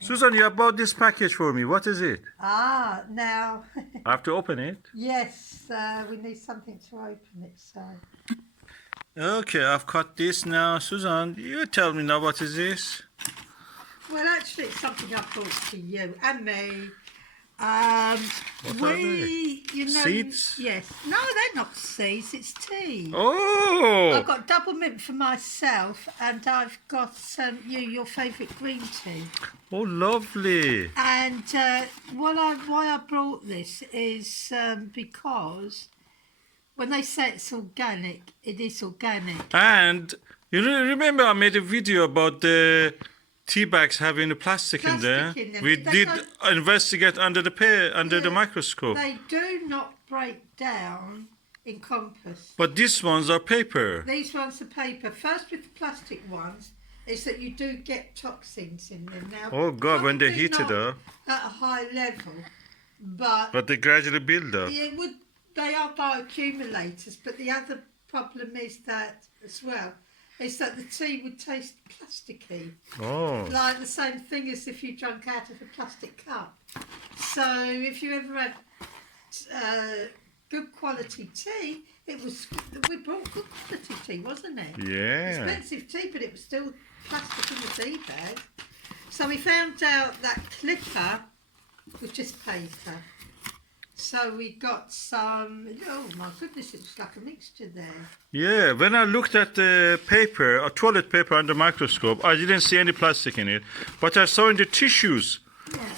Susan, you have bought this package for me. What is it? Ah, now, I have to open it. yes, we need something to open it, so. Okay, I've cut this now. Susan, you tell me now what is this? Well, actually, it's something I brought to you and me. What are they? Seeds? Yes. No, they're not seeds, it's tea. Oh! I've got double mint for myself, and I've got your favourite green tea. Oh, lovely. And why I brought this is because when they say it's organic, it is organic. And you remember I made a video about the tea bags having the plastic in there? In them. We They did don't- investigate under the microscope. They do not break down in compass. But these ones are paper. These ones are paper. First with the plastic ones is that you do get toxins in them now. Oh God, when they probably heat it not up. at a high level, but But they gradually build up. they are bioaccumulators. But the other problem is that as well is that the tea would taste plasticky. Oh. Like the same thing as if you drank out of a plastic cup. So if you ever had good quality tea, we brought good quality tea, wasn't it? Yeah. Expensive tea, but it was still plastic in the tea bag. So we found out that clipper was just paper. So we got some, oh my goodness, it was like a mixture there. Yeah, when I looked at the paper, toilet paper under microscope, I didn't see any plastic in it. But I saw in the tissues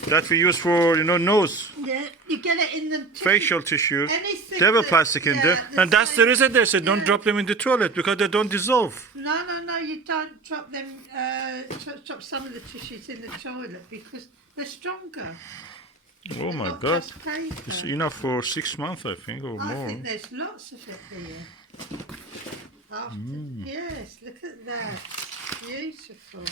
that we use for, nose, Yeah, you get it in the facial tissues. Anything There were that- plastic in there. And that's the reason they said don't drop them in the toilet because they don't dissolve. No, you don't drop them, drop some of the tissues in the toilet because they're stronger. Oh my Not God. just paper. It's enough for 6 months, I think, or I more. think there's lots of it here. Yes, look at that. Beautiful.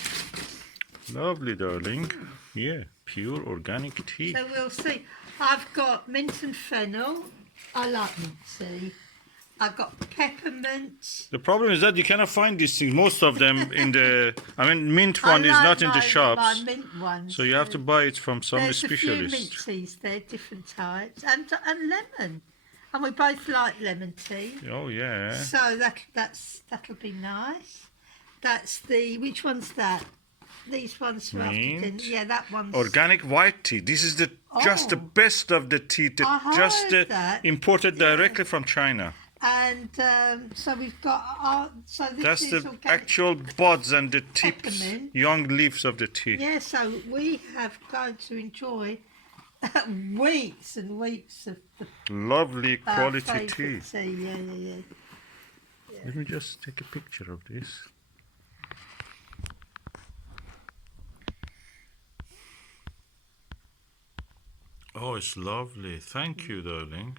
Lovely, darling. Yeah, pure organic tea. So we'll see. I've got mint and fennel. I like mint tea. I've got peppermint. The problem is that you cannot find these things. Most of them mint one is not in the shops. My mint ones. So you have to buy it from some There's specialist. a few mint teas there, different types, and lemon. And we both like lemon tea. Oh yeah. So that'll be nice. That's which one's that? These ones are Mint. Yeah, that one's Organic white tea. This is just the Oh. best of the tea. I heard that. Imported directly from China. And so we've got so this That's is the organic. actual buds and the tips, Peppermint. young leaves of the tea. Yeah, so we have going to enjoy weeks and weeks of the Lovely quality tea. favourite tea. Yeah. Let me just take a picture of this. Oh, it's lovely. Thank you, darling.